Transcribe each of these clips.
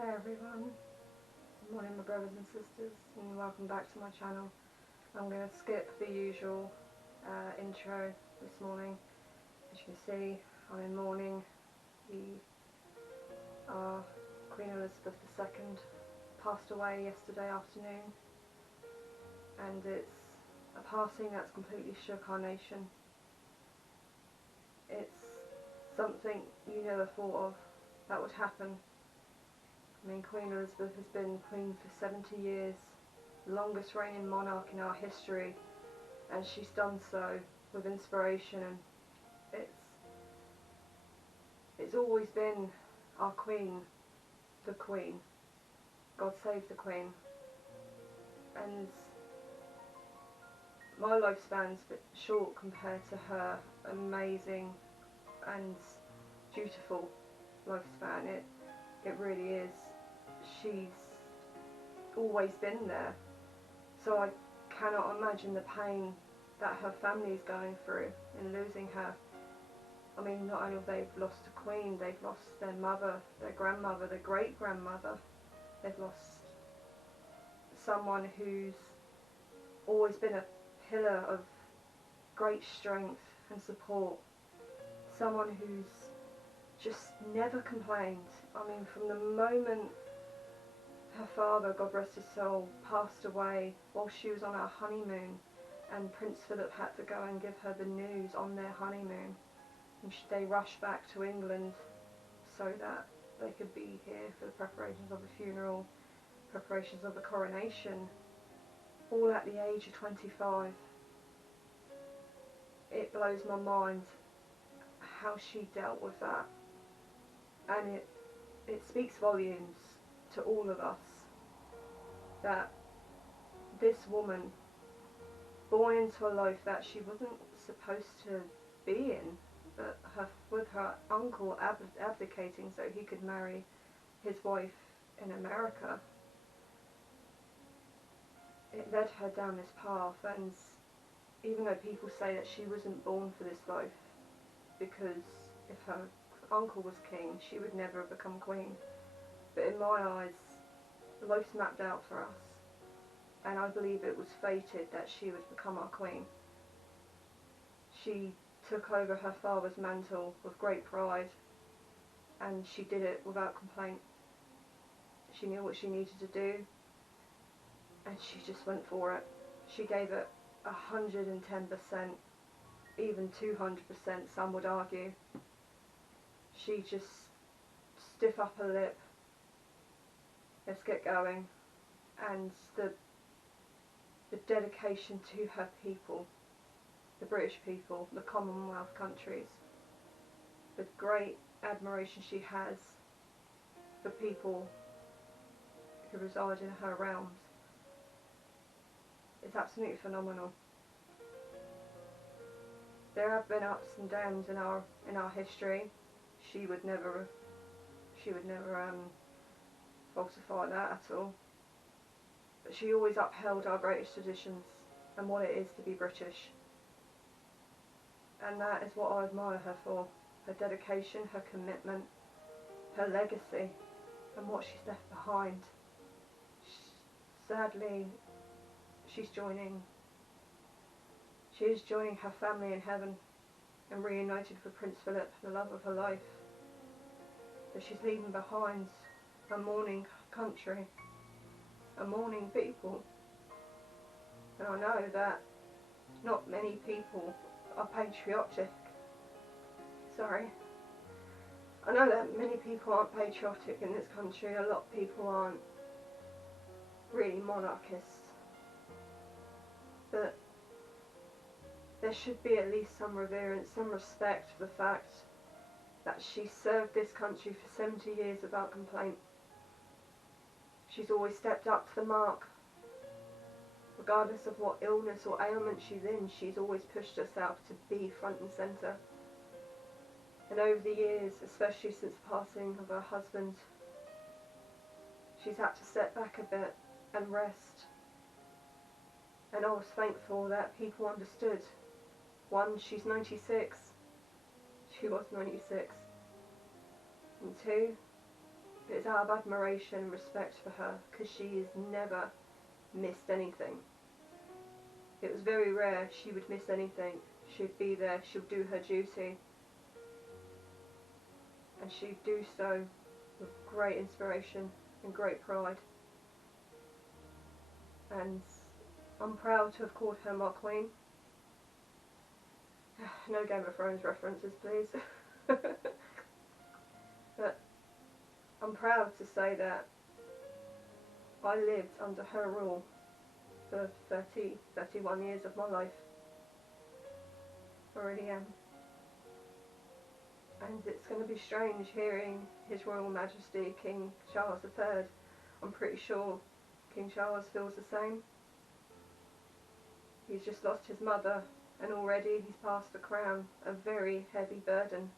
Hey everyone, good morning my brothers and sisters, and welcome back to my channel. I'm going to skip the usual intro this morning. As you can see, I'm in mourning. Our Queen Elizabeth II passed away yesterday afternoon, and it's a passing that's completely shook our nation. It's something you never thought of that would happen. I mean, Queen Elizabeth has been Queen for 70 years, the longest reigning monarch in our history, and she's done so with inspiration, and it's always been our Queen, the Queen. God save the Queen. And my lifespan's a bit short compared to her amazing and dutiful lifespan. It really is. She's always been there, so I cannot imagine the pain that her family is going through in losing her. I mean, not only have they lost a queen, they've lost their mother, their grandmother, their great-grandmother. They've lost someone who's always been a pillar of great strength and support. Someone who's just never complained. I mean, from the moment her father, God rest his soul, passed away while she was on her honeymoon, and Prince Philip had to go and give her the news on their honeymoon, and they rushed back to England so that they could be here for the preparations of the funeral, preparations of the coronation, all at the age of 25. It blows my mind how she dealt with that, and it speaks volumes to all of us that this woman, born into a life that she wasn't supposed to be in, but with her uncle abdicating so he could marry his wife in America, it led her down this path. And even though people say that she wasn't born for this life, because if her uncle was king, she would never have become queen, but in my eyes, life's mapped out for us, and I believe it was fated that she would become our queen. She took over her father's mantle with great pride, and she did it without complaint. She knew what she needed to do, and she just went for it. She gave it 110%, even 200%, some would argue. She just stiff upper lip, let's get going, and the dedication to her people, the British people, the Commonwealth countries, the great admiration she has for people who reside in her realms. It's absolutely phenomenal. There have been ups and downs in our history. She would never falsify that at all. But she always upheld our greatest traditions and what it is to be British. And that is what I admire her for. Her dedication, her commitment, her legacy, and what she's left behind. Sadly, she is joining her family in heaven and reunited with Prince Philip, the love of her life. But she's leaving behind a mourning country, a mourning people. And I know that not many people are patriotic. I know that many people aren't patriotic in this country. A lot of people aren't really monarchists. But there should be at least some reverence, some respect for the fact that she served this country for 70 years without complaint. She's always stepped up to the mark. Regardless of what illness or ailment she's in, she's always pushed herself to be front and centre. And over the years, especially since the passing of her husband, she's had to step back a bit and rest. And I was thankful that people understood. One, she's 96. She was 96. And two, It's out of admiration and respect for her, because she has never missed anything. It was very rare she would miss anything. She'd be there, she'd do her duty, and she'd do so with great inspiration and great pride. And I'm proud to have called her my queen. No Game of Thrones references, please. But I'm proud to say that I lived under her rule for 31 years of my life. I really am. And it's going to be strange hearing His Royal Majesty King Charles III. I'm pretty sure King Charles feels the same. He's just lost his mother, and already he's passed the crown, a very heavy burden.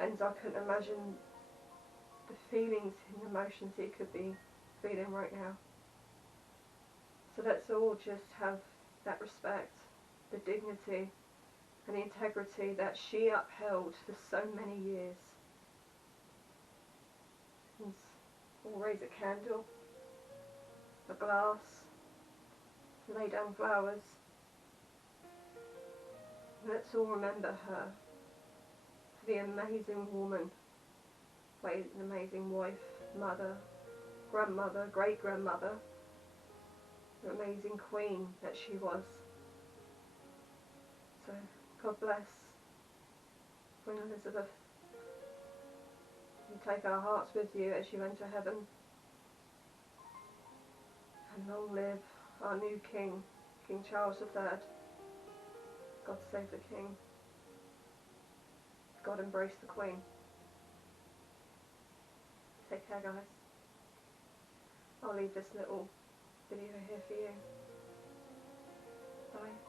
And I couldn't imagine the feelings and emotions he could be feeling right now. So let's all just have that respect, the dignity and the integrity that she upheld for so many years. And we'll raise a candle, a glass, lay down flowers. Let's all remember her, the amazing woman, an amazing wife, mother, grandmother, great-grandmother, the amazing queen that she was. So, God bless Queen Elizabeth. And take our hearts with you as you enter heaven. And long live our new King, King Charles III. God save the King. God embrace the Queen. Take care, guys. I'll leave this little video here for you. Bye.